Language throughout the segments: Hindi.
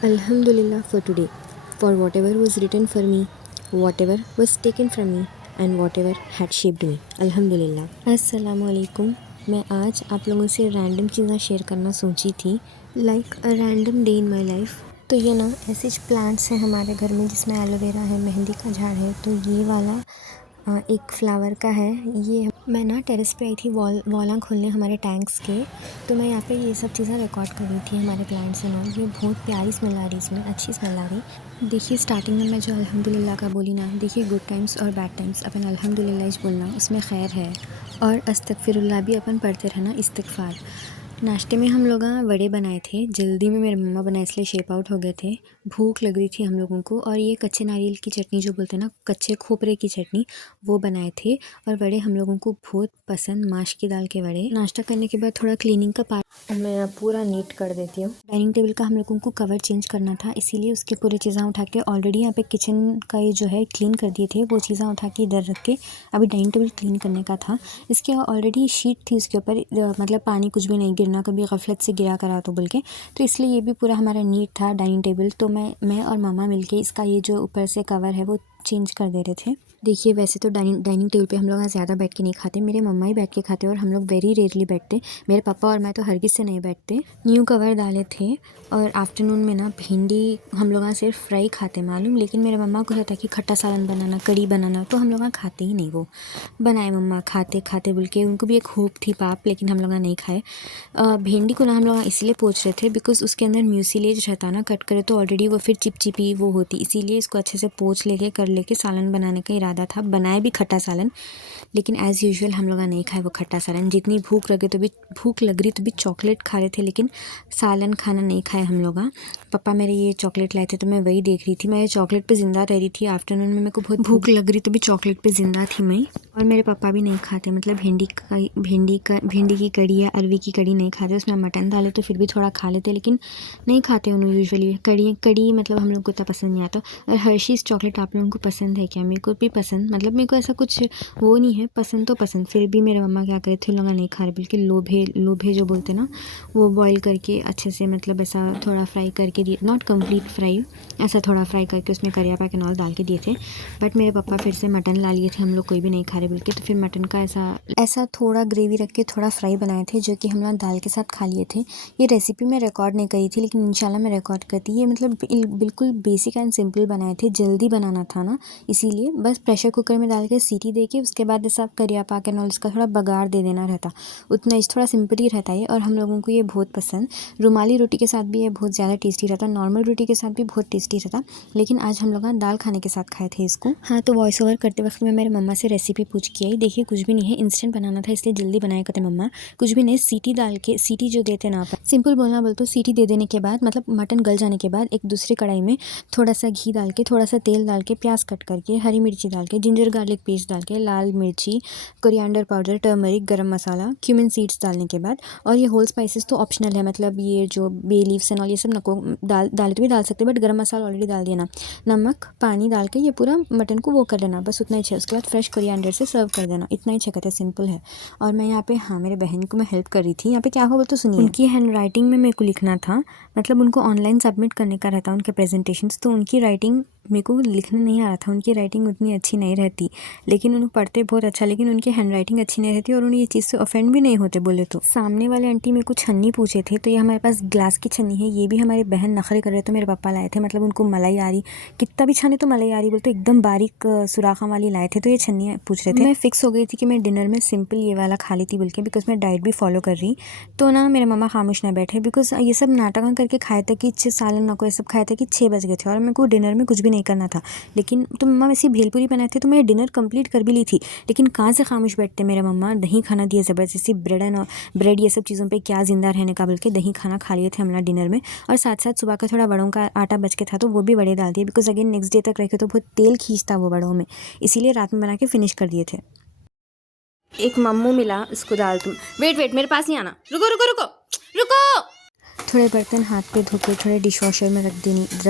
Alhamdulillah for today, for whatever was written for me, whatever was taken from me, and whatever had shaped me. अल्हम्दुलिल्लाह। अस्सलामुअलैकुम। मैं आज आप लोगों से रैंडम चीज़ें शेयर करना सोची थी, like a random day in my life. तो ये ना ऐसे प्लांट्स हैं हमारे घर में जिसमें एलोवेरा है, मेहंदी का झाड़ है। तो ये वाला एक फ्लावर का है। ये मैं ना टेरेस पे आई थी वॉलां खोलने हमारे टैंक्स के। तो मैं यहाँ पे ये सब चीज़ें रिकॉर्ड कर रही थी, हमारे प्लांट्स एंड ऑल। ये बहुत प्यारी स्मेल आ रही, इसमें अच्छी स्मेल आ रही। देखिए स्टार्टिंग में मैं जो अल्हम्दुलिल्लाह का बोली ना, देखिए गुड टाइम्स और बैड टाइम्स अपन अल्हम्दुलिल्लाह ही बोलना, उसमें खैर है। और अस्तगफिरुल्लाह भी अपन पढ़ते रहना, इस्तिग़फ़ार। नाश्ते में हम लोग वड़े बनाए थे, जल्दी में मेरे मम्मा बनाए इसलिए शेप आउट हो गए थे। भूख लग रही थी हम लोगों को। और ये कच्चे नारियल की चटनी जो बोलते हैं ना, कच्चे खोपरे की चटनी, वो बनाए थे। और वड़े हम लोगों को बहुत पसंद, माश की दाल के वड़े। नाश्ता करने के बाद थोड़ा क्लीनिंग का पार्ट मैं यहाँ पूरा नीट कर देती हूँ। डाइनिंग टेबल का हम लोगों को कवर चेंज करना था, इसीलिए उसके पूरे चीज़ें उठा के ऑलरेडी यहाँ पे किचन का ये जो है क्लीन कर दिए थे। वो चीज़ें उठा के इधर रख के अभी डाइनिंग टेबल क्लीन करने का था। इसके ऑलरेडी शीट थी उसके ऊपर, मतलब पानी कुछ भी नहीं गिरना, कभी गफलत से गिरा करा तो बोल के। तो इसलिए ये भी पूरा हमारा नीट था डाइनिंग टेबल। तो मैं और मामा मिलके इसका ये जो ऊपर से कवर है वो चेंज कर दे रहे थे। देखिए वैसे तो डाइनिंग टेबल पे हम लोग ज़्यादा बैठ के नहीं खाते, मेरे मम्मा ही बैठ के खाते और हम लोग वेरी रेयरली बैठते। मेरे पापा और मैं तो हरगिज़ से नहीं बैठते। न्यू कवर डाले थे। और आफ्टरनून में ना भिंडी हम लोग सिर्फ फ्राई खाते मालूम, लेकिन मेरे मम्मा को होता कि खट्टा सालन बनाना, कड़ी बनाना, तो हम लोग खाते ही नहीं। वो बनाए मम्मा खाते खाते बोल के, उनको भी एक होप थी पाप, लेकिन हम लोग नहीं खाए। भिंडी को ना हम लोग इसलिए पोंछ रहे थे बिकॉज़ उसके अंदर म्यूसिलेज रहता ना, कट करे तो ऑलरेडी वो फिर चिपचिपी वो होती, इसीलिए इसको अच्छे से पोंछ लेके सालन बनाने का इरादा था। बनाए भी खट्टा सालन, लेकिन एज़ यूजुअल हम लोग नहीं खाए वो खट्टा सालन। जितनी भूख लग रही तो भी चॉकलेट खा रहे थे, लेकिन सालन खाना नहीं खाए हम लोग। पापा मेरे ये चॉकलेट लाए थे तो मैं वही देख रही थी। मैं ये चॉकलेट पे ज़िंदा रह रही थी। आफ्टरनून में मेरे को बहुत भूख लग रही तो भी चॉकलेट पे ज़िंदा थी मैं। और मेरे पापा भी नहीं खाते, मतलब भिंडी की कड़ी या अरवी की कड़ी नहीं खाते। उसमें मटन डाले तो फिर भी थोड़ा खा लेते, लेकिन नहीं खाते उन्होंने यूजुअली। कड़ी मतलब हम लोग को इतना पसंद नहीं आता। और हर्शीज़ चॉकलेट आप लोगों को पसंद है क्या? मेरे को भी पसंद, मतलब मेरे को ऐसा कुछ वो नहीं है, पसंद तो पसंद। फिर भी मेरे मम्मा क्या करे थे, लोग नहीं खा रहे, बल्कि लोभे जो बोलते ना, वो बॉईल करके अच्छे से, मतलब ऐसा थोड़ा फ्राई करके दिए, नॉट कम्प्लीट फ्राई, ऐसा थोड़ा फ्राई करके उसमें करिया पैक एंड ऑल डाल के दिए थे। बट मेरे पापा फिर से मटन ला लिए थे, हम लोग कोई भी नहीं खा रहे बोल के। तो फिर मटन का ऐसा थोड़ा ग्रेवी रख के थोड़ा फ्राई बनाए थे, जो कि हम लोग दाल के साथ खा लिए थे। ये रेसिपी मैं रिकॉर्ड नहीं करी थी, लेकिन इंशाल्लाह मैं रिकॉर्ड करती। ये मतलब बिल्कुल बेसिक एंड सिंपल बनाए थे, जल्दी बनाना था ना, इसीलिए बस प्रेशर कुकर में डाल के सीटी दे के उसके बाद ऐसा करिया पाक एंड ऑल इसका थोड़ा बघार दे देना रहता, उतना ही। थोड़ा सिंपल ही रहता है और हम लोगों को ये बहुत पसंद। रुमाली रोटी के साथ भी ये बहुत ज़्यादा टेस्टी रहता, नॉर्मल रोटी के साथ भी बहुत टेस्टी रहता, लेकिन आज हम लोग दाल खाने के साथ खाए थे इसको। हाँ, तो वॉइस ओवर करते वक्त मैं मेरे मम्मा से रेसिपी पूछ के आई। देखिए कुछ भी नहीं है, इंस्टेंट बनाना था इसलिए जल्दी बनाया करते मम्मा। कुछ भी नहीं, सीटी डाल के, सीटी जो देते ना, अपन सिंपल बोलना बोल तो सीटी दे देने के बाद, मतलब मटन गल जाने के बाद, एक दूसरी कढ़ाई में थोड़ा सा घी डाल के, थोड़ा सा तेल डाल के, प्याज कट करके, हरी मिर्ची डाल के, जिंजर गार्लिक पेस्ट डाल के, लाल मिर्ची, कोरिएंडर पाउडर, टर्मरिक, गरम मसाला, क्यूमिन सीड्स डालने के बाद। और ये होल स्पाइसेस तो ऑप्शनल है, मतलब ये जो बे लीव्स एंड ऑल ये सब नको, डाले तो भी डाल सकते, बट गरम मसाला ऑलरेडी डाल दिया ना। नमक पानी डाल के ये पूरा मटन को वो कर लेना, बस उतना ही चाहिए। उसके बाद फ्रेश कोरिएंडर से सर्व कर देना, इतना ही चाहिए, सिंपल है। और मैं यहाँ पे, हाँ, मेरे बहन को मैं हेल्प कर रही थी। यहाँ पे क्या हो तो सुनिए, उनकी हैंड राइटिंग में मेरे को लिखना था, मतलब उनको ऑनलाइन सबमिट करने का रहता उनके प्रेजेंटेशंस, तो उनकी राइटिंग मेरे को लिखने नहीं आ रहा था। उनकी राइटिंग उतनी अच्छी नहीं रहती, लेकिन उन्हें पढ़ते बहुत अच्छा, लेकिन उनकी हैंड राइटिंग अच्छी नहीं रहती और उन्हें ये चीज़ से ऑफेंड भी नहीं होते बोले तो। सामने वाले आंटी मेरे को छन्नी पूछे थे, तो ये हमारे पास ग्लास की छन्नी है, ये भी हमारे बहन नखरे कर रहे तो मेरे पापा लाए थे, मतलब उनको मलाई आ रही, कितना भी छाने तो मलाई आ रही बोलते, एकदम बारीक सुराखा वाली लाए थे, तो ये छन्नी पूछ रहे थे। मैं फिक्स हो गई थी कि मैं डिनर में सिंपल ये वाला खा लेती बोल के, बिकॉज मैं डाइट भी फॉलो कर रही। तो ना मेरे मम्मा खामोश ना बैठे, बिकॉज ये सब नाटक करके खाए थे कि सालन ना को, ये सब खाए थे कि 6 बज गए थे और मेरे को डिनर में कुछ भी नहीं करना था। लेकिन तो मम्मा वैसे भेलपूरी बनाए थे, तो मैं डिनर कंप्लीट कर भी ली थी, लेकिन कहाँ से खामोश बैठते मेरे मम्मा। दही खाना दिए ज़बरदस्ती, ब्रेड ये सब चीज़ों पे क्या ज़िंदा रहने का, बल्कि दही खाना खा लिए थे हमने डिनर में। और साथ साथ सुबह का थोड़ा बड़ों का आटा बच के था, तो वो भी बड़े डाल दिए, बिकॉज अगेन नेक्स्ट डे तक रखे तो बहुत तेल खींचता वो बड़ों में, इसीलिए रात में बना के फिनिश कर दिए थे। एक मम्मू मिला, उसको डाल तुम। वेट मेरे पास नहीं आना, रुको रुको रुको रुको। थोड़े बर्तन हाथ पे धो के थोड़े डिश वॉशर में रख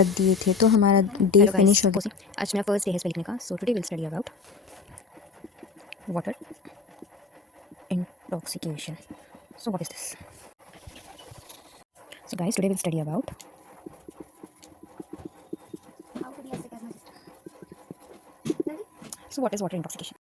दिए थे, तो हमारा डे फिनिश हो गया। आज मेरा फर्स्ट डे है इसमें लिखने का, so today will study about water intoxication. So what is this? So guys, today will study about So what is water intoxication?